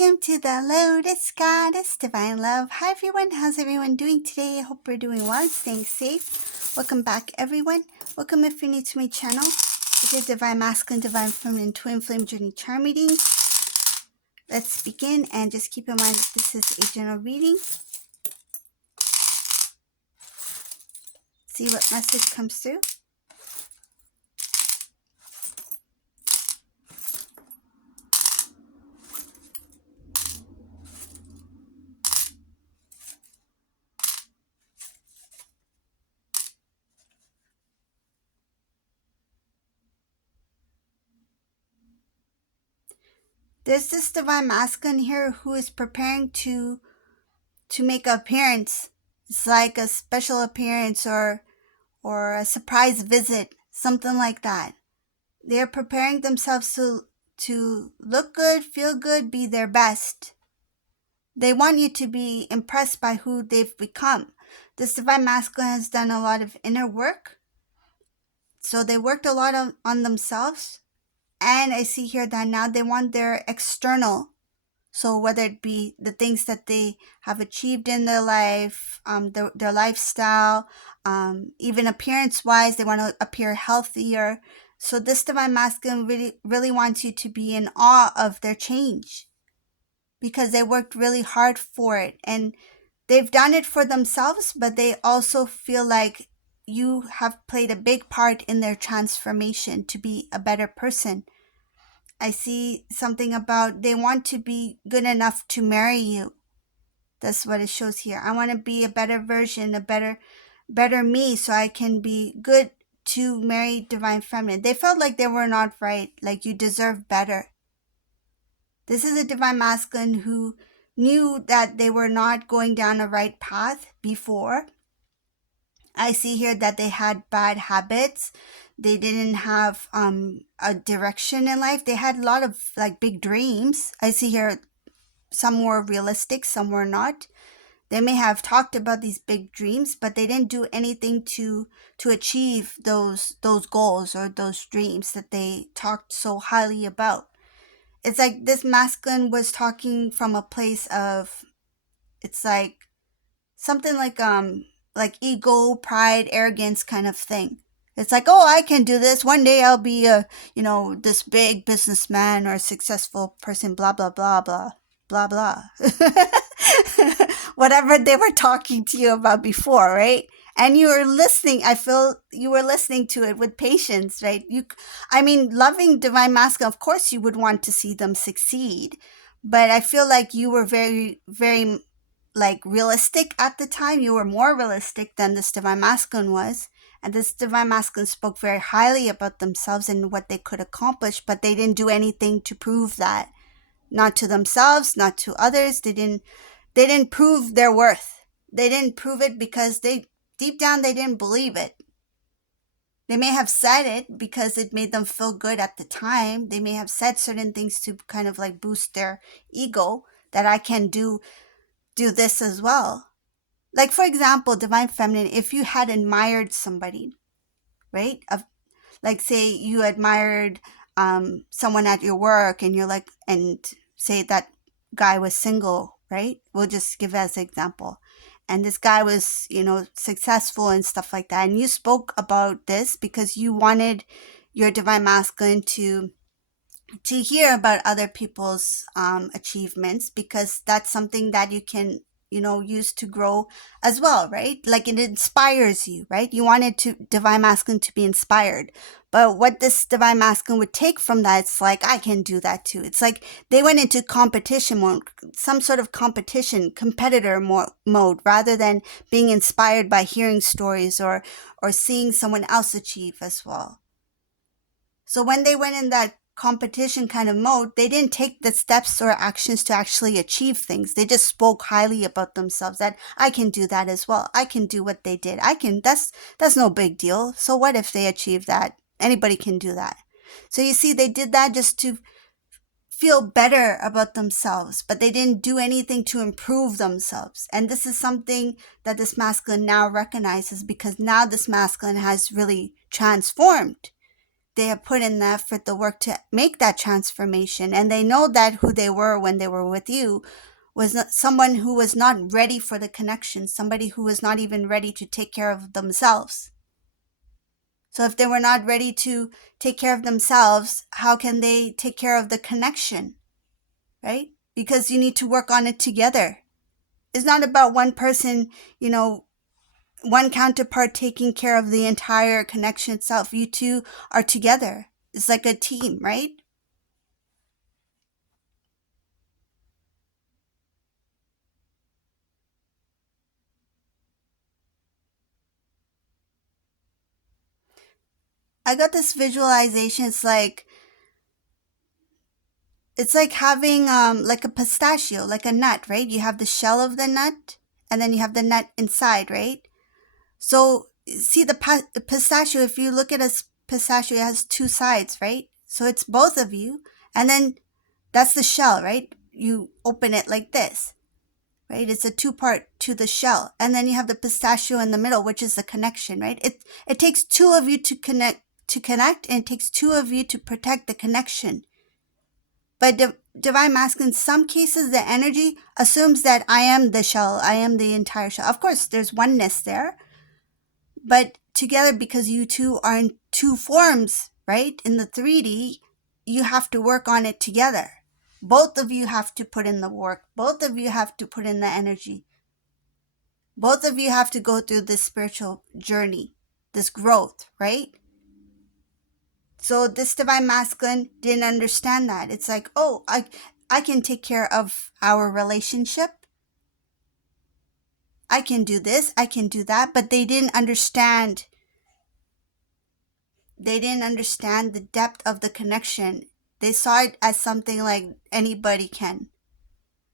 Welcome to the Lotus Goddess Divine Love. Hi everyone, how's everyone doing today? I hope we're doing well, staying safe. Welcome back everyone. Welcome if you're new to my channel. This is Divine Masculine, Divine Feminine Twin Flame Journey Charm Reading. Let's begin and just keep in mind that this is a general reading. See what message comes through. There's this Divine Masculine here who is preparing to make an appearance. It's like a special appearance or a surprise visit, something like that. They're preparing themselves to look good, feel good, be their best. They want you to be impressed by who they've become. This Divine Masculine has done a lot of inner work. So they worked a lot on themselves. And I see here that now they want their external. So whether it be the things that they have achieved in their life, their lifestyle, even appearance-wise, they want to appear healthier. So this Divine Masculine really wants you to be in awe of their change because they worked really hard for it. And they've done it for themselves, but they also feel like you have played a big part in their transformation to be a better person. I see something about they want to be good enough to marry you. That's what it shows here. I want to be a better version, a better me, so I can be good to marry Divine Feminine. They felt like they were not right, like you deserve better. This is a Divine Masculine who knew that they were not going down a right path before. I see here that they had bad habits. They didn't have a direction in life. They had a lot of like big dreams. I see here some were realistic, some were not. They may have talked about these big dreams, but they didn't do anything to achieve those goals or those dreams that they talked so highly about. It's like this masculine was talking from a place of, it's like something like ego, pride, arrogance kind of thing. It's like, oh, I can do this. One day I'll be this big businessman or a successful person, blah, blah, blah, blah, blah, blah. Whatever they were talking to you about before, right? And you were listening. I feel you were listening to it with patience, right? Loving Divine Masculine, of course you would want to see them succeed. But I feel like you were very, very realistic at the time. You were more realistic than this Divine Masculine was. And this Divine Masculine spoke very highly about themselves and what they could accomplish, but they didn't do anything to prove that. Not to themselves, not to others. They didn't prove their worth. They didn't prove it because deep down they didn't believe it. They may have said it because it made them feel good at the time. They may have said certain things to kind of like boost their ego, that I can do this as well. Like, for example, Divine Feminine, if you had admired somebody, right? Like, say you admired someone at your work and you're like, and say that guy was single, right? We'll just give as an example. And this guy was, successful and stuff like that. And you spoke about this because you wanted your Divine Masculine to hear about other people's achievements, because that's something that you can use to grow as well, right? Like, it inspires you, right? You wanted Divine Masculine to be inspired. But what this Divine Masculine would take from that, it's like, I can do that too. It's like they went into competition mode, some sort of competitor mode, rather than being inspired by hearing stories or seeing someone else achieve as well. So when they went in that competition kind of mode, they didn't take the steps or actions to actually achieve things. They just spoke highly about themselves, that I can do that as well. I can do what they did. That's no big deal. So what if they achieve that? Anybody can do that. So you see, they did that just to feel better about themselves, but they didn't do anything to improve themselves. And this is something that this masculine now recognizes, because now this masculine has really transformed. they have put in the effort, the work to make that transformation, and they know that who they were when they were with you was not someone who was not ready for the connection, somebody who was not even ready to take care of themselves. So if they were not ready to take care of themselves, how can they take care of the connection, right? Because you need to work on it together. It's not about one person, one counterpart taking care of the entire connection itself. You two are together. It's like a team, right? I got this visualization. It's like having like a pistachio, like a nut, right? You have the shell of the nut and then you have the nut inside, right? So see the pistachio, if you look at a pistachio, it has two sides, right? So it's both of you. And then that's the shell, right? You open it like this, right? It's a two part to the shell. And then you have the pistachio in the middle, which is the connection, right? It takes two of you to connect, and it takes two of you to protect the connection. But divine masculine, in some cases, the energy assumes that I am the shell, I am the entire shell. Of course, there's oneness there, but together, because you two are in two forms, right? In the 3D, you have to work on it together. Both of you have to put in the work. Both of you have to put in the energy. Both of you have to go through this spiritual journey, this growth, right? So this divine masculine didn't understand that. It's like, oh, I can take care of our relationship. I can do this, I can do that, but they didn't understand. They didn't understand the depth of the connection. They saw it as something like anybody can.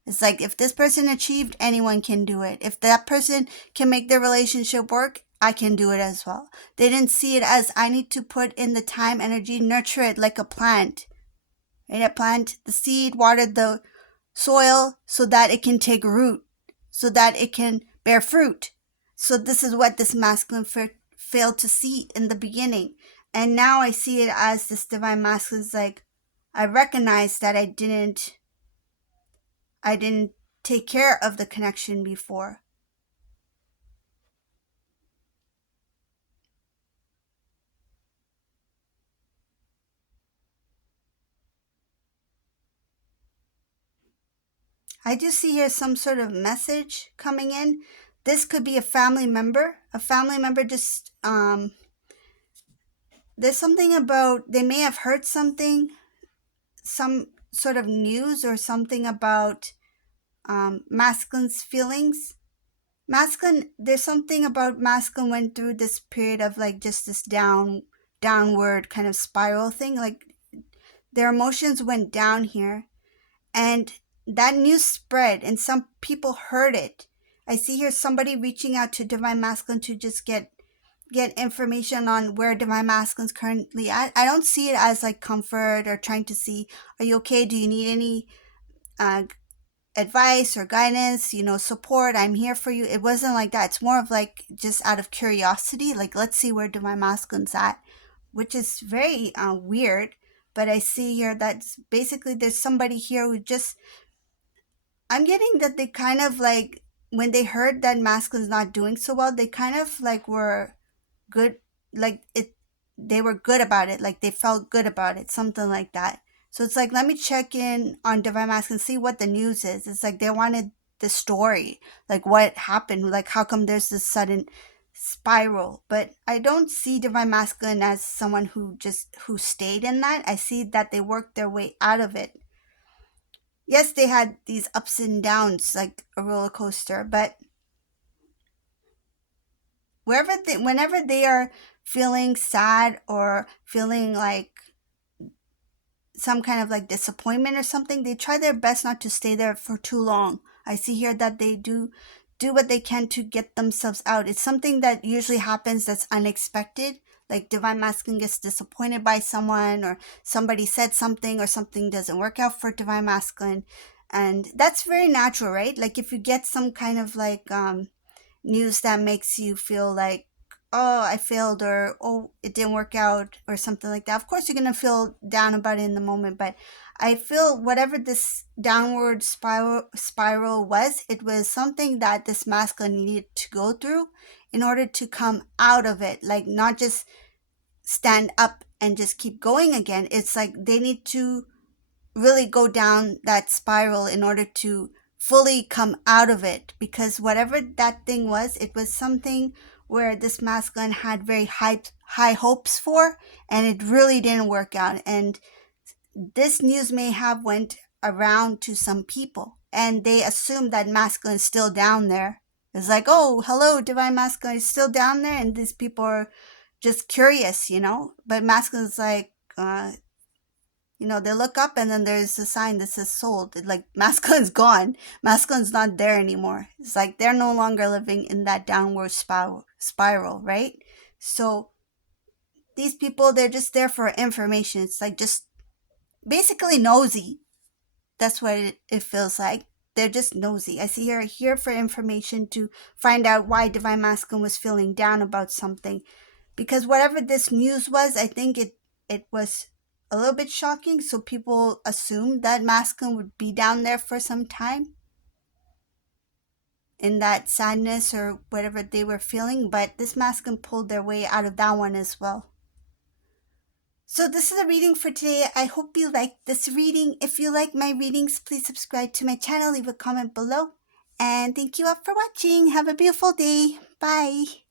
It's like if this person achieved, anyone can do it. If that person can make their relationship work, I can do it as well. They didn't see it as I need to put in the time, energy, nurture it like a plant. Right? A plant, the seed, water the soil so that it can take root, so that it can bear fruit. So this is what this masculine failed to see in the beginning. And now I see it as this divine masculine is like, I recognize that I didn't take care of the connection before. I do see here some sort of message coming in. This could be a family member. A family member just, there's something about, they may have heard something, some sort of news or something about masculine's feelings. Masculine, there's something about masculine went through this period of like just this downward kind of spiral thing. Like their emotions went down here, and that news spread, and some people heard it. I see here somebody reaching out to divine masculine to just get information on where divine masculine's currently at. I don't see it as like comfort or trying to see, are you okay? Do you need any advice or guidance, support? I'm here for you. It wasn't like that. It's more of like just out of curiosity, like let's see where divine masculine's at, which is very weird. But I see here that basically there's somebody here who just, I'm getting that they kind of like, when they heard that masculine's not doing so well, they kind of like were good, like they were good about it, like they felt good about it, something like that. So it's like, let me check in on divine masculine, see what the news is. It's like they wanted the story, like what happened, like how come there's this sudden spiral. But I don't see divine masculine as someone who stayed in that. I see that they worked their way out of it. Yes, they had these ups and downs like a roller coaster, but whenever they are feeling sad or feeling like some kind of like disappointment or something, they try their best not to stay there for too long. I see here that they do what they can to get themselves out. It's something that usually happens that's unexpected. Like divine masculine gets disappointed by someone, or somebody said something, or something doesn't work out for divine masculine. And that's very natural, right? Like if you get some kind of like news that makes you feel like oh, I failed, or oh, it didn't work out, or something like that. Of course, you're going to feel down about it in the moment, but I feel whatever this downward spiral was, it was something that this masculine needed to go through in order to come out of it. Like, not just stand up and just keep going again. It's like they need to really go down that spiral in order to fully come out of it, because whatever that thing was, it was something where this masculine had very high hopes for, and it really didn't work out. And this news may have went around to some people, and they assume that masculine is still down there. It's like, oh, hello, divine masculine is still down there, and these people are just curious, but masculine's like, they look up, and then there's a sign that says sold. Like, masculine's gone. Masculine's not there anymore. It's like they're no longer living in that downward spiral, right? So these people, they're just there for information. It's like just basically nosy. That's what it feels like. They're just nosy. I see her here for information, to find out why divine masculine was feeling down about something, because whatever this news was, I think it was a little bit shocking. So people assumed that masculine would be down there for some time in that sadness or whatever they were feeling, but this masculine pulled their way out of that one as well. So this is a reading for today. I hope you like this reading. If you like my readings, please subscribe to my channel, leave a comment below, and thank you all for watching. Have a beautiful day. Bye.